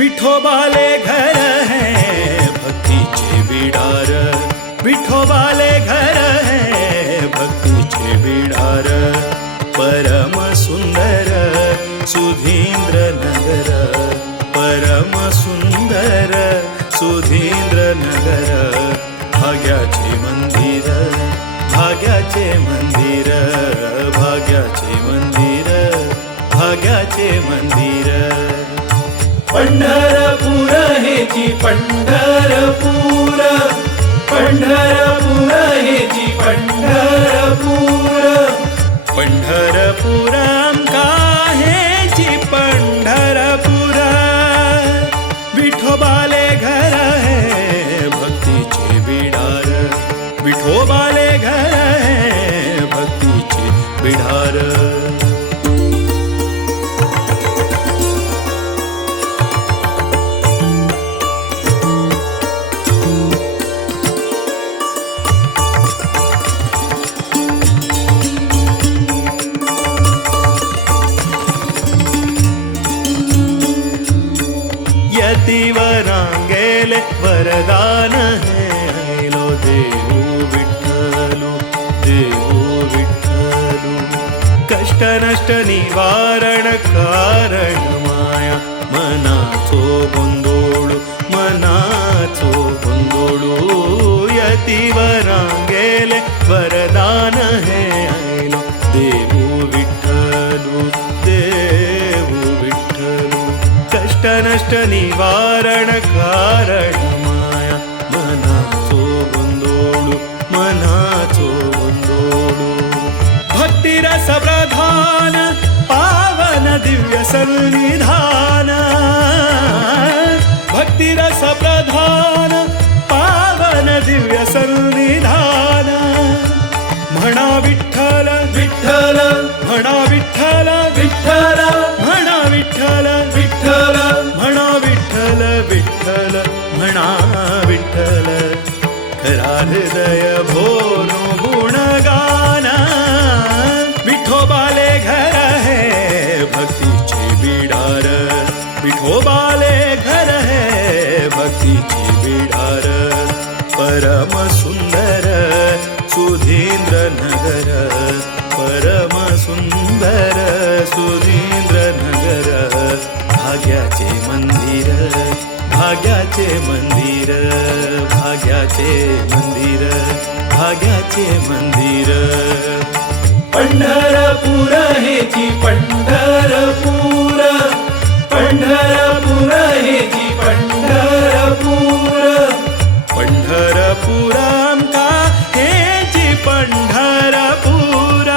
विठोबाले घर है भक्तीचे बिडार, विठोबाले घर है भक्तीचे बिडार, परम सुंदर सुधींद्र नगर, परम सुंदर सुधींद्र नगर, भाग्याचे मंदिर, भाग्याचे मंदिर, भाग्याचे मंदिर, भाग्याचे मंदिर, पंढरपूर हेची पंढरपूर, पंढरपूर हेची पंढरपूर, पंढरपूर आमका हेची पंढरपूर, विठोबाले घर है भक्तीचे बिडार, विठोबाले घर है भक्तीचे बिडार, यतिवरांगेले वरदान है ऐलो देऊ विठ्ठलू, देऊ विठ्ठलू, कष्ट नष्ट निवारण कारण माया, मनाचो गोंधोळू, मनाचो गोंधोळू, यतिवरांगेले वरदान है ऐलो देऊ विठ्ठलू, देऊ विठ्ठलू, कष्ट नष्ट निवारण कारण माया, मनाचो गोंधोळू, मनाचो गोंधोळू, भक्तिरस प्रधान पावन दिव्य सन्निधान, भक्तिरस प्रधान पावन दिव्य सन्निधान, म्हणा विठ्ठल विठ्ठल, म्हणा विठ्ठल विठ्ठल, म्हणा विठ्ठल विठ्ठल, म्हणा विठ्ठल विठ्ठल, म्हणा विठ्ठल, खरा हृदय भोरो गुणगान, विठोबाले घर है भक्तीचे बिडार, विठोबाले घर है भक्तीचे बिडार, परम सुंदर सुधींद्र नगर, परम सुंदर सुधींद्र नगर, भाग्याचे मंदिर, भाग्याचे मंदिर, भाग्याचे मंदिर, भाग्याचे मंदिर, पंढरपूर हेची पंढरपूर, पंढरपूर हेची पंढरपूर, पंढरपूर आमका हेची पंढरपूर,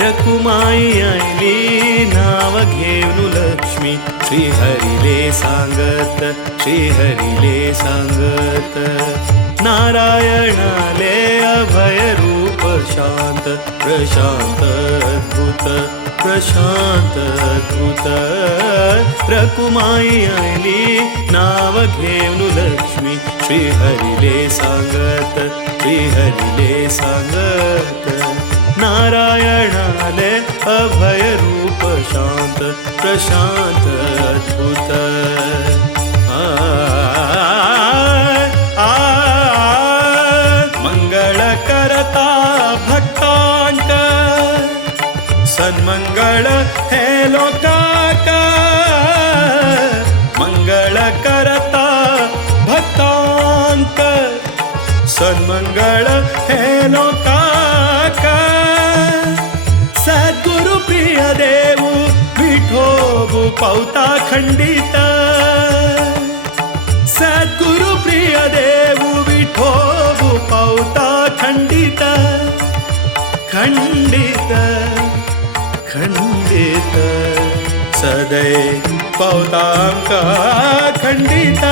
रकुमाई आईली नाव घेऊन लक्ष्मी, श्रीहरीले सांगत, श्रीहरीले सांगत, नारायणाले अभय रूप शांत, प्रशांत अद्भुत, प्रशांत अद्भुत, रकुमाई आईली नाव घेऊन लक्ष्मी, श्रीहरीले सांगत, श्रीहरीले सांगत, नारायणाले अभय रूप शांत, प्रशांत अद्भुत, मंगळ करता भक्तांक, सन्मंगळ हे लोकांक, मंगळ करता भक्तांक, सन्मंगळ हे लोकांक, सद्गुरु प्रिय देऊ विठोबू पावता खंडित, सद्गुरु प्रिय देऊ विठोबू पावता खंडित, खंडित खंडित, सदै पावतांका खंडित,